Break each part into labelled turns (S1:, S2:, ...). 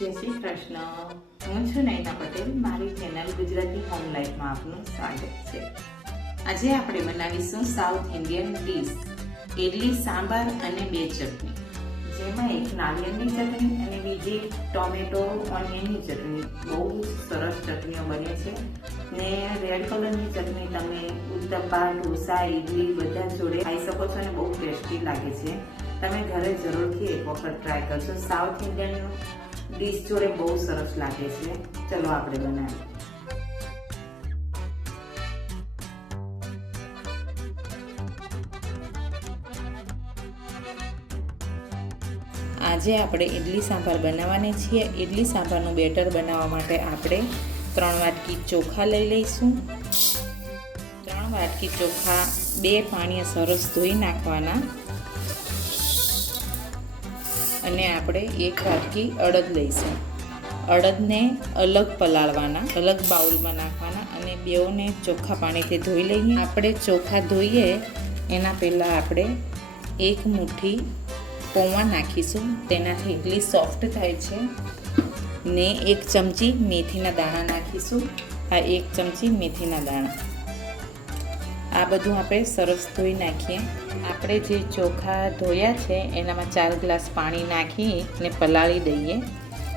S1: જય શ્રી કૃષ્ણ. હું છું નૈના પટેલ. મારી ચેનલ ગુજરાતી હોમ લાઈફમાં આપનું સ્વાગત છે. આજે આપણે બનાવીશું South Indian dish idli sambar અને બે ચટણી. જેમાં એક નારિયેળની ચટણી અને બીજી ટોમેટો ઓનિયનની ચટણી. બહુ સરસ ચટણીઓ બને છે. ને રેડ કલરની ચટણી તમે ઉત્તપા, ઢોસા ઇડલી બધા જોડે ખાઈ શકો છો અને બહુ ટેસ્ટી લાગે છે. તમે ઘરે જરૂરથી એક વખત ટ્રાય કરશો સાઉથ ઇન્ડિયન ડીશ જોડે બહુ સરસ લાગે છે. ચલો આપણે બનાવીએ. આજે આપણે ઇડલી સાંભાર બનાવવાની છીએ. ઇડલી સાંભારનું બેટર બનાવવા માટે આપણે ત્રણ વાટકી ચોખા લઈ લઈશું. ત્રણ વાટકી ચોખા, બે પાણીએ સરસ ધોઈ નાખવાના. અને આપણે એક વાટકી અડદ લઈશું. અડદને અલગ પલાળવાના, અલગ બાઉલમાં નાખવાના અને બેઓને ચોખ્ખા પાણીથી ધોઈ લઈએ. આપણે ચોખા ધોઈએ, એના પહેલાં આપણે એક મુઠ્ઠી પૌવા નાખીશું. તેનાથી ઇડલી સોફ્ટ થાય છે. ને એક ચમચી મેથીના દાણા નાખીશું. આ એક ચમચી મેથીના દાણા. આ બધું આપણે સરસ ધોઈ નાખીએ. આપણે જે ચોખા ધોયા છે, એનામાં ચાર ગ્લાસ પાણી નાખી ને પલાળી દઈએ.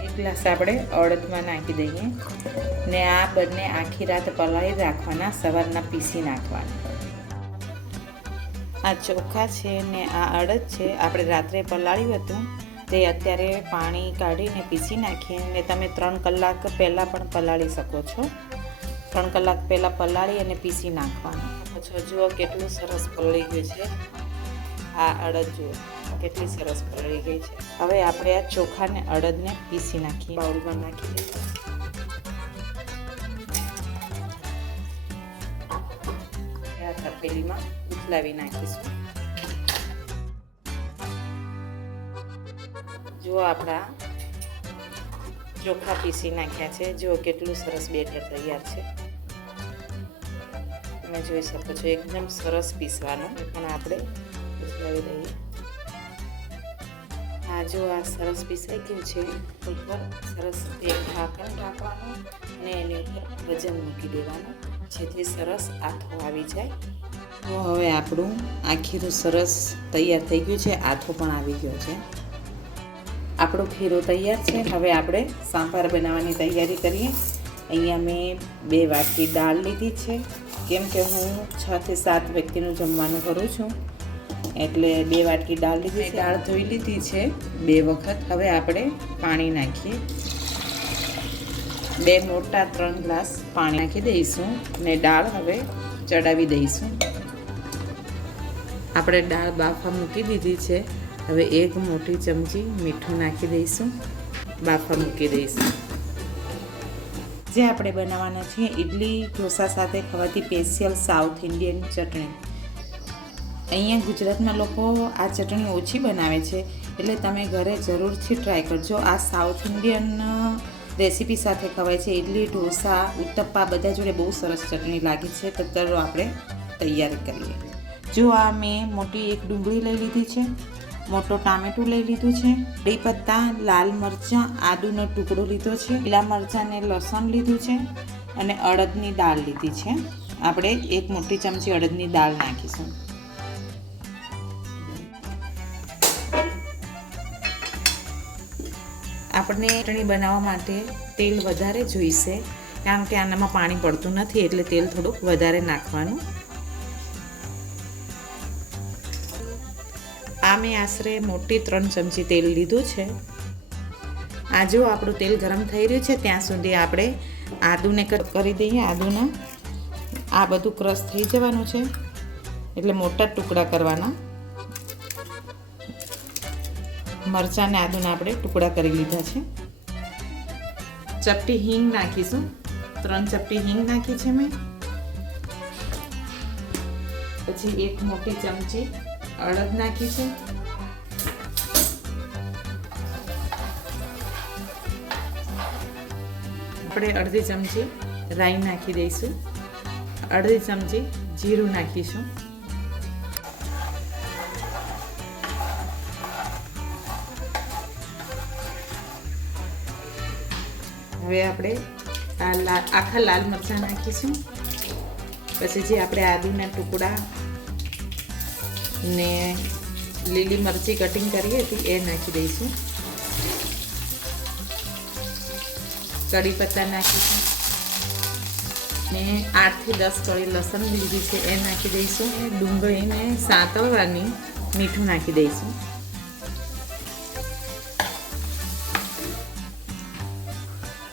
S1: એક ગ્લાસ આપણે અડદમાં નાખી દઈએ. ને આ બંને આખી રાત પલાળી રાખવાના, સવારના પીસી નાખવાના. આ ચોખા છે ને આ અડદ છે, આપણે રાત્રે પલાળ્યું હતું. તે અત્યારે પાણી કાઢીને પીસી નાખીએ ને તમે ત્રણ કલાક પહેલાં પણ પલાળી શકો છો. ત્રણ કલાક પહેલાં પલાળી અને પીસી નાખવાનું. પછી જુઓ કેટલું સરસ પલળી ગયું છે. આ અડદ જુઓ, કેટલી સરસ પલળી ગઈ છે. હવે આપણે આ ચોખાને અડદને પીસી નાખીએ. બાઉલમાં નાખી દઈએ આ તપેલીમાં ઉથલાવી નાખીશું. જુઓ આપણા ચોખા પીસી નાખ્યા છે. જુઓ કેટલું સરસ બેટર તૈયાર છે. તમે જોઈ શકો છો એકદમ સરસ પીસવાનું. પણ આપણે ઉથલાવી દઈએ. આ જો આ સરસ પીસાઈ ગયું છે ઉપર સરસ એક ઢાંકણ રાખવાનું અને એની ઉપર વજન મૂકી દેવાનું, જેથી સરસ આથો આવી જાય. તો હવે આપણું આખીરું સરસ તૈયાર થઈ ગયું છે, આથો પણ આવી ગયો છે. આપણો ખીરો તૈયાર છે, હવે આપણે સાંભાર બનાવવાની તૈયારી કરીએ. અહીંયા મેં બે વાટકી દાળ લીધી છે. કેમ કે હું થી સાત વ્યક્તિનું જમવાનું કરું છું. એટલે બે વાટકી દાળ લીધી છે. દાળ ધોઈ લીધી છે. બે વખત. હવે આપણે પાણી નાખીએ. બે મોટા ત્રણ ગ્લાસ પાણી નાખી દઈશું ને દાળ હવે ચડાવી દઈશું. આપણે દાળ બાફા મૂકી દીધી છે. હવે એક મોટી ચમચી મીઠું નાખી દઈશું. બાફા મૂકી દઈશું. જે આપણે બનાવવાના છીએ ઇડલી ઢોસા સાથે ખવાતી સ્પેશિયલ સાઉથ ઇન્ડિયન ચટણી. અહીંયા ગુજરાતના લોકો આ ચટણી ઓછી બનાવે છે, એટલે તમે ઘરે જરૂરથી ટ્રાય કરજો. આ સાઉથ ઇન્ડિયન રેસીપી સાથે ખવાય છે ઇડલી ઢોસા, ઉત્તપ્પા, બધા જોડે બહુ સરસ ચટણી લાગે છે, તો ચલો આપણે તૈયાર કરીએ. જો આ મેં મોટી એક ડુંગળી લઈ લીધી છે મોટો ટામેટું લઈ લીધું છે બે પત્તા લાલ મરચાં, આદુનો ટુકડો લીધો છે લીલા મરચાં ને લસણ લીધું છે અને અડદની દાળ લીધી છે. આપણે એક મોટી ચમચી અડદની દાળ નાખીશું. આપણને ચટણી બનાવવા માટે તેલ વધારે જોઈશે, કારણ કે આનામાં પાણી પડતું નથી, એટલે તેલ થોડુંક વધારે નાખવાનું મેં આશરે મોટી ત્રણ ચમચી તેલ લીધું છે. આ જો આપણું તેલ ગરમ થઈ રહ્યું છે, ત્યાં સુધી આપણે આદુને કરી દઈએ. આદુના આ બધું ક્રશ થઈ જવાનું છે, એટલે મોટા ટુકડા કરવાના. મરચાંને આદુના આપણે ટુકડા કરી લીધા છે. ચપટી હિંગ નાખીશું. ત્રણ ચપટી હિંગ નાખી છે મેં. પછી એક મોટી ચમચી અડદ નાખીશું આપણે અડધી ચમચી રાઈ નાખી દઈશું. અડધી ચમચી જીરું નાખીશું. હવે આપણે આ આખા લાલ મરચાં નાખીશું. પછી જે આપણે આદુના ટુકડા ને લીલી મરચી કટિંગ કરી હતી એ નાખી દઈશું. કડી પત્તા નાખીશું. ને આઠથી દસ કળી લસણ લીધી છે એ નાખી દઈશું. ડુંગળીને સાતળવાની મીઠું નાખી દઈશું.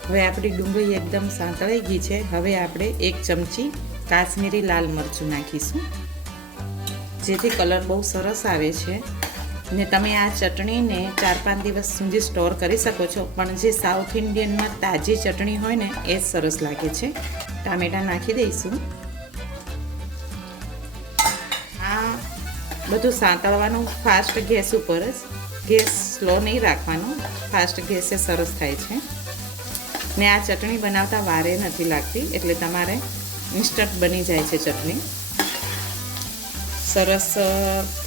S1: હવે આપણી ડુંગળી એકદમ સાંતળાઈ ગઈ છે. હવે આપણે એક ચમચી કાશ્મીરી લાલ મરચું નાખીશું. જેથી કલર બહુ સરસ આવે છે. ને તમે આ ચટણીને ચાર પાંચ દિવસ સુધી સ્ટોર કરી શકો છો. પણ જે સાઉથ ઇન્ડિયનમાં તાજી ચટણી હોય ને, એ સરસ લાગે છે. ટામેટાં નાખી દઈશું. આ બધું સાંતળવાનું ફાસ્ટ ગેસ ઉપર જ. ગેસ સ્લો નહીં રાખવાનો. ફાસ્ટ ગેસે સરસ થાય છે. ને આ ચટણી બનાવતા વારે નથી લાગતી. એટલે તમારે ઇન્સ્ટન્ટ બની જાય છે ચટણી. સરસ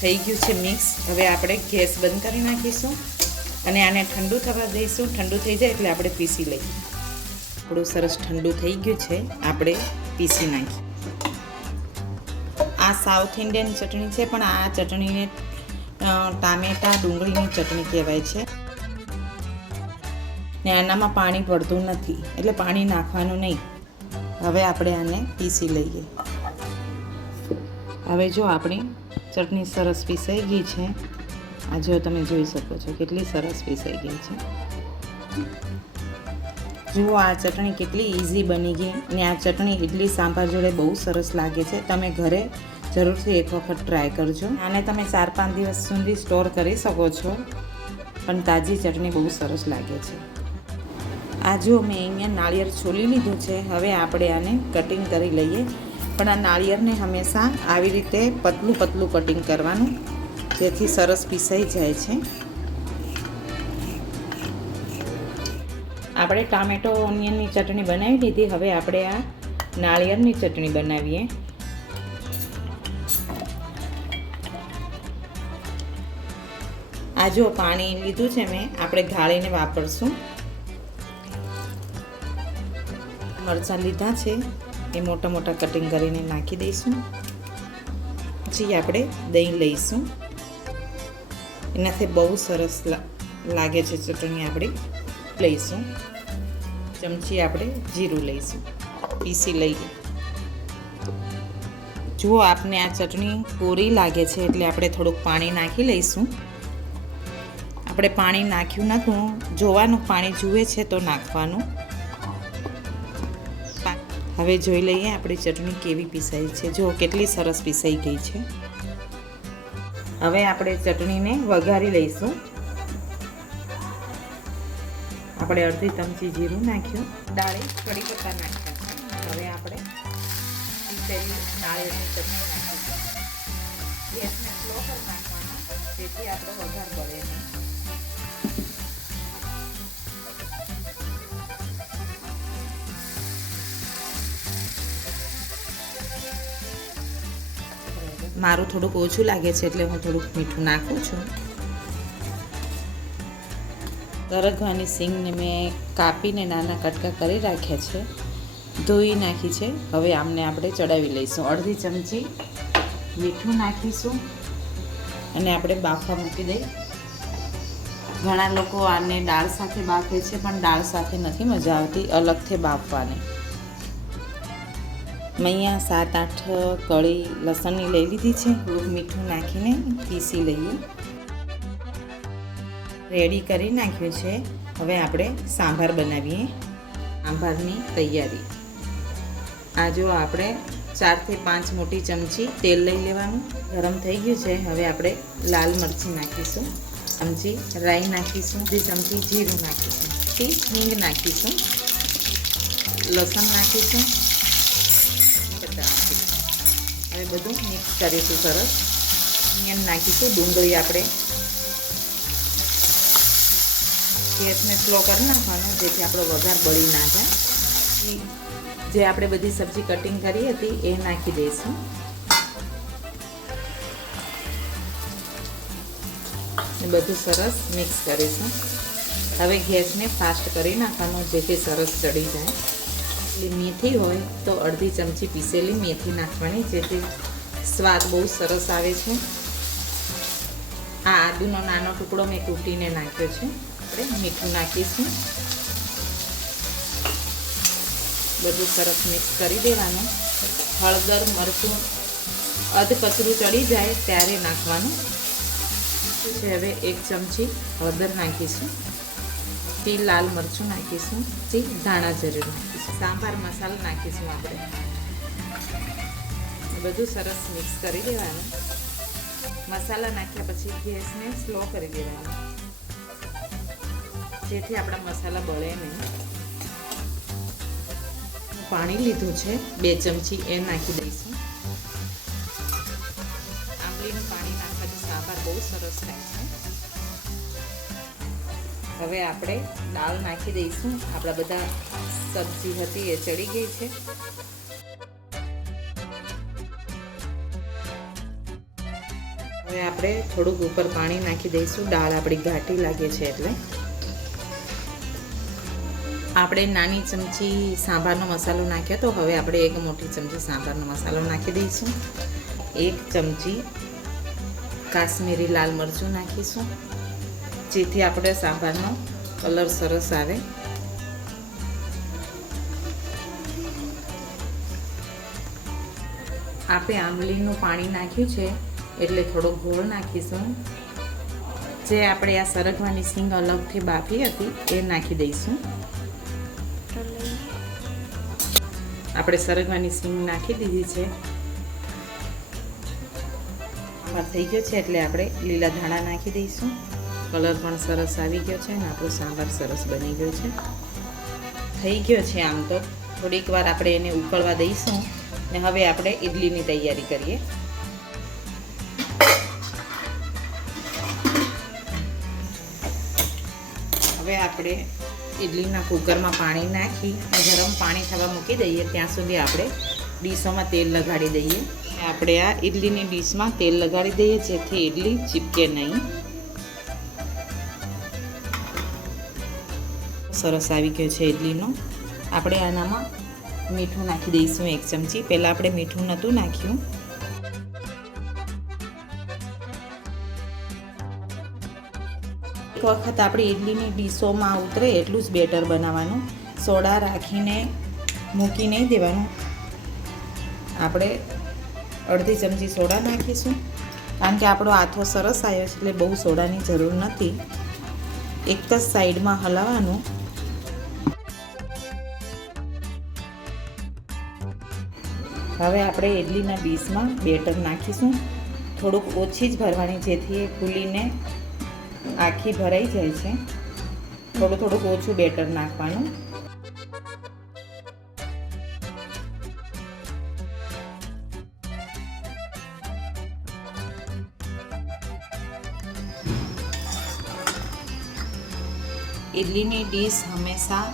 S1: થઈ ગયું છે મિક્સ. હવે આપણે ગેસ બંધ કરી નાખીશું અને આને ઠંડુ થવા દઈશું. ઠંડુ થઈ જાય એટલે આપણે પીસી લઈએ. આપણું સરસ ઠંડુ થઈ ગયું છે. આપણે પીસી નાખીએ. આ સાઉથ ઇન્ડિયન ચટણી છે, પણ આ ચટણીને ટામેટા, ડુંગળીની ચટણી કહેવાય છે. ને આનામાં પાણી પડતું નથી, એટલે પાણી નાખવાનું નહીં. હવે આપણે આને પીસી લઈએ. હવે જો આપણી ચટણી સરસ પીસાઈ ગઈ છે, આ જો તમે જોઈ શકો છો કેટલી સરસ પીસાઈ ગઈ છે. જુઓ આ ચટણી કેટલી ઇઝી બની ગઈ અને આ ચટણી ઇડલી સાંભાર જોડે બહુ સરસ લાગે છે. તમે ઘરે જરૂરથી એક વખત ટ્રાય કરજો. આને તમે ચાર પાંચ દિવસ સુધી સ્ટોર કરી શકો છો, પણ તાજી ચટણી બહુ સરસ લાગે છે. આ જો મેં અહીંયા નાળિયેર છોલી લીધું છે, હવે આપણે આને કટિંગ કરી લઈએ. પણ આ નાળિયેરને હંમેશા આવી રીતે પતલું પતલું કટિંગ કરવાનું, જેથી સરસ પીસાઈ જાય છે. આપણે ટામેટો, ઓનિયનની ચટણી બનાવી દીધી. હવે આપણે આ નાળિયેરની ચટણી બનાવીએ. આ જો પાણી લીધું છે મેં, આપણે ગાળીને વાપરશું. મરચાં લીધા છે. એ મોટા મોટા કટિંગ કરીને નાખી દઈશું. પછી આપણે દહીં લઈશું. એનાથી બહુ સરસ લાગે છે ચટણી આપણી લઈશું. ચમચી આપણે જીરું લઈશું. પીસી લઈએ. જુઓ આપને આ ચટણી કોરી લાગે છે એટલે આપણે થોડુંક પાણી નાખી લઈશું. આપણે પાણી નાખ્યું નહોતું જોવાનું પાણી જુએ છે તો નાખવાનું. હવે જોઈ લઈએ આપણી ચટણી કેવી પીસાઈ છે. જો, કેટલી સરસ પીસાઈ ગઈ છે. હવે આપણે ચટણીને વઘારી લઈશું. આપણે અડધી ચમચી જીરું નાખ્યું. દાળી કડી પત્તા નાખ્યા હવે આપણે પીસેલી નાળિયેરની ચટણી નાખીશું. ગેસને સ્લો પર નાખવાનો, જેથી આપણો વઘાર બળે નહીં. મારું થોડુંક ઓછું લાગે છે એટલે હું થોડુંક મીઠું નાખું છું. કરગવાની સિંગને મેં કાપીને નાના કટકા કરી રાખ્યા છે. ધોઈ નાખી છે. હવે આમને આપણે ચડાવી લઈશું. અડધી ચમચી મીઠું નાખીશું. અને આપણે બાફવા મૂકી દઈ. ઘણા લોકો આને દાળ સાથે બાફે છે, પણ દાળ સાથે નથી મજા આવતી. અલગથી બાફવાની. મેં સાત આઠ કળી લસણની લઈ લીધી છે થોડુંક મીઠું નાખીને પીસી લઈએ. રેડી કરી નાખ્યું છે. હવે આપણે સાંભાર બનાવીએ. સાંભારની તૈયારી. આ જો આપણે ચારથી પાંચ મોટી ચમચી તેલ લઈ લેવાનું. ગરમ થઈ ગયું છે. હવે આપણે લાલ મરચી નાખીશું. ચમચી રાઈ નાખીશું. બે ચમચી જીરું નાખીશું. હિંગ નાખીશું. લસણ નાખીશું. બધું મિક્સ કરીશું સરસ. ઓનિયન નાખીશું, ડુંગળી આપણે. ગેસને સ્લો કરી નાખવાનો, જેથી આપણો વઘાર બળી ના જાય. જે આપણે બધી સબ્જી કટિંગ કરી હતી, એ નાખી દઈશું. બધું સરસ મિક્સ કરીશું. હવે ગેસને ફાસ્ટ કરી નાખવાનો, જેથી સરસ ચડી જાય. એટલે મેથી હોય તો અડધી ચમચી પીસેલી મેથી નાખવાની, જેથી સ્વાદ બહુ સરસ આવે છે. આ આદુનો નાનો ટુકડો મેં કૂટીને નાખ્યો છે. આપણે મીઠું નાખીશું. બધું સરસ મિક્સ કરી દેવાનું. હળદર, મરચું, અધ કચરું ચડી જાય ત્યારે નાખવાનું. હવે એક ચમચી હળદર નાખીશું. થી લાલ મરચું નાખીશું. જે, ધાણા જરૂર નાખીશું. સાંભાર મસાલો નાખીશું આપણે. બધું સરસ મિક્સ કરી દેવાનું મસાલા નાખ્યા પછી ગેસને સ્લો કરી દેવાનો. જેથી આપણા મસાલા બળે નહીં. પાણી લીધું છે. બે ચમચી એ નાખી દઈશું. આંબલીનું પાણી નાખવાથી સાંભાર બહુ સરસ થાય છે. હવે આપણે દાળ નાખી દઈશું. આપણા બધા સબ્જી હતી એ ચડી ગઈ છે. હવે આપણે થોડુંક ઉપર પાણી નાખી દઈશું. દાળ આપણી ઘાટી લાગે છે એટલે. આપણે નાની ચમચી સાંભારનો મસાલો નાખ્યો તો હવે આપણે એક મોટી ચમચી સાંભારનો મસાલો નાખી દઈશું. એક ચમચી કાશ્મીરી લાલ મરચું નાખીશું. જેથી આપણે સાંભારનો કલર સરસ આવે. આપણે આંબલીનું પાણી નાખ્યું છે, એટલે થોડો ગોળ નાખીશું. જે આપણે આ સરગવાની સિંગ અલગથી બાફી હતી, એ નાખી દઈશું. આપણે સરગવાની સિંગ નાખી દીધી છે. થઈ ગયો છે, એટલે આપણે લીલા ધાણા નાખી દઈશું. કલર પણ સરસ આવી ગયો છે અને આપણો સાંભાર સરસ બની ગયો છે. થઈ ગયો છે આમ તો. થોડીક વાર આપણે એને ઉકળવા દઈશું ને હવે આપણે ઇડલીની તૈયારી કરીએ. હવે આપણે ઇડલીના કુકરમાં પાણી નાખી ગરમ પાણી થવા મૂકી દઈએ. ત્યાં સુધી આપણે ડીશોમાં તેલ લગાડી દઈએ. આપણે આ ઇડલીની ડીશમાં તેલ લગાડી દઈએ જેથી ઇડલી ચીપકે નહીં. સરસ આવી ગયો છે ઇડલીનો આપણે આનામાં મીઠું નાખી દઈશું એક ચમચી. પહેલાં આપણે મીઠું નહોતું નાખ્યું. એક વખત આપણી ઇડલીની ડીશોમાં ઉતરે એટલું જ બેટર બનાવવાનું. સોડા રાખીને મૂકી નહીં દેવાનું. આપણે અડધી ચમચી સોડા નાખીશું. કારણ કે આપણો આથો સરસ આવ્યો છે એટલે બહુ સોડાની જરૂર નથી. એક જ સાઈડમાં હલાવવાનું. હવે આપણે ઇડલીના ડીશમાં બેટર નાખીશું. થોડુંક ઓછી જ ભરવાની જેથી એ ફૂલીને આખી ભરાઈ જાય છે. થોડું થોડુંક ઓછું બેટર નાખવાનું. ઇડલીની ડીશ હંમેશા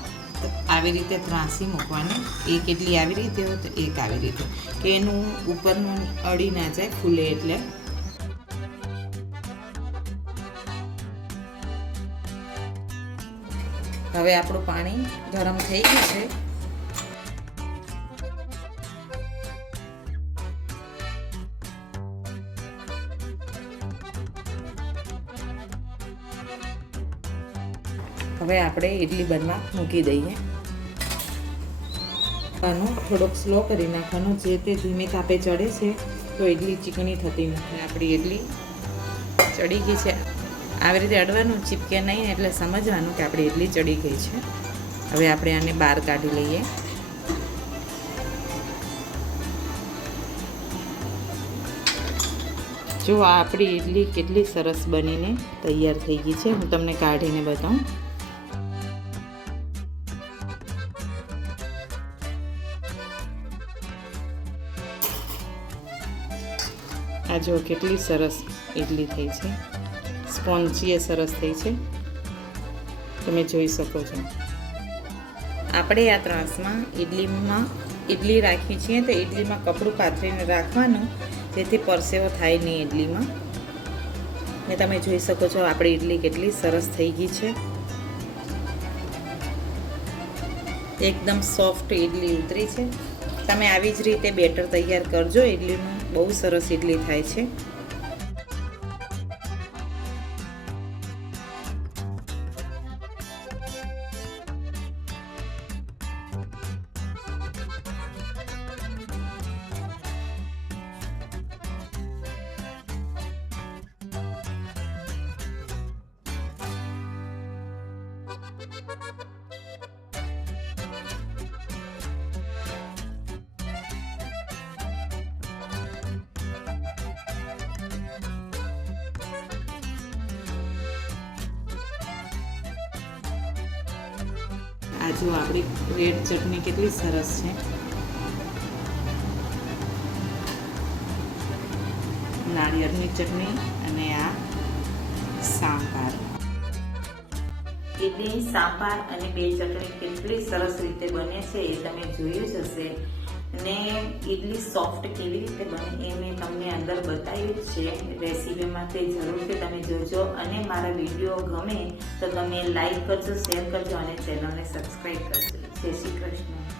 S1: આવી રીતે ત્રાસી મૂકવાની. એક એટલી આવી રીતે હોય તો એક આવી રીતે. કે એનું ઉપરનું અડી ના જાય, ફૂલે એટલે. હવે આપણું પાણી ગરમ થઈ ગયું છે. હવે આપણે ઇડલી બનવા મૂકી દઈએ. આનું થોડોક સ્લો કરી નાખવાનો, જે તે ધીમે તાપે ચડે છે, તો ઇડલી ચીકણી થતી નથી. આપણી ઇડલી ચડી ગઈ છે. આવી રીતે અડવાનું ચીપકે નહીં, એટલે સમજવાનું કે આપણી ઇડલી ચડી ગઈ છે. હવે આપણે આને બહાર કાઢી લઈએ. જો આપણી ઇડલી કેટલી સરસ બનીને તૈયાર થઈ ગઈ છે. હું તમને કાઢીને બતાવું. આ જો કેટલી સરસ ઇડલી થઈ છે. સ્પોન્જી એ સરસ થઈ છે. તમે જોઈ શકો છો. આપણે આ ત્રાસમાં ઇડલીમાં ઇડલી રાખી છીએ તો ઇડલીમાં કપડું પાથરીને રાખવાનું, જેથી પરસેવો થાય નહીં ઇડલીમાં ને તમે જોઈ શકો છો આપણી ઇડલી કેટલી સરસ થઈ ગઈ છે. એકદમ સોફ્ટ ઇડલી ઉતરી છે. તમે આવી જ રીતે બેટર તૈયાર કરજો ઇડલીનું બહુ સરસ ઇડલી થાય છે. આ જો આપણી રેડ ચટણી કેટલી સરસ છે. નાળિયેરની ચટણી અને આ સાંભાર. ઇડલી સાંભાર અને બે ચટણી કેટલી સરસ રીતે બને છે એ તમે જોયું જ હશે. ને ઇડલી સોફ્ટ કેવી રીતે બને એ મેં તમને અંદર બતાવ્યું છે. રેસીપીમાં તે જરૂરથી તમે જોજો. અને મારા વીડિયો ગમે તો તમે લાઈક કરજો શેર કરજો અને ચેનલને સબસ્ક્રાઈબ કરજો. જય શ્રી કૃષ્ણ.